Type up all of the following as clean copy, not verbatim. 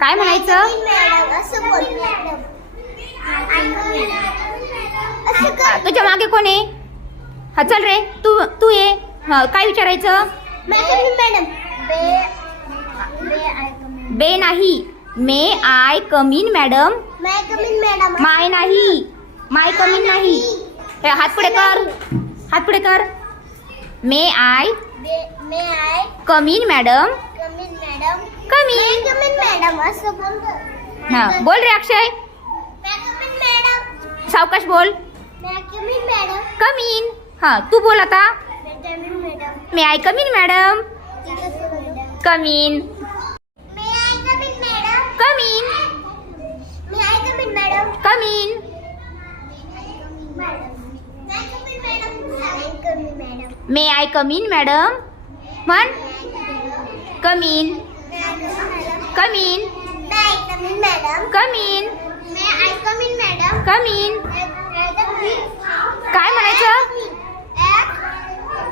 काय म्हणायचं? तुझ्या मागे कोण आहे? हा चल रे, तू ये. काय विचारायचं? बे नाही, may I come in madam. माय नाही, माय कम इन नाही. हात पुढे कर, हात पुढे कर. May I come in madam. Come in. हा बोल रे अक्षय, सावकाश बोल. Come in. हा तू बोल आता. May I come in madam. Come in. Come in. Come in. May I come in madam. म्हण. Come in. Come in. Come in. Come in. काय म्हणायचं?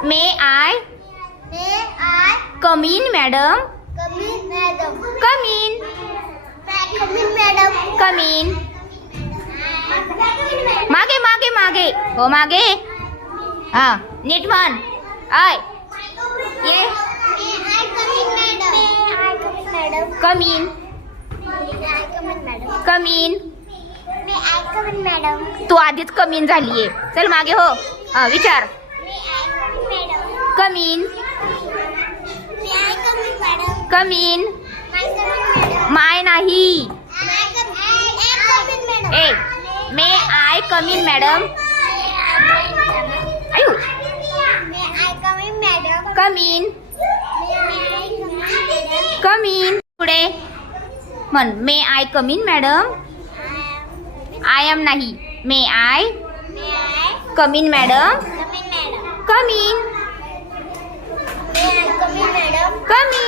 May I come in madam. Come in. Come in. मागे मागे मागे. हो मागे. हा नीट म्हण. आय ये. कम इन. Come in. तू आधीच कम इन झालीये. चल मागे हो. विचार. कम इन. Come in. माय नाही. ए may I come in madam. Ayu. Come in. Come in. पुढे म्हण. May I come in madam. I am नाही. May I come in madam. Come in. Come in.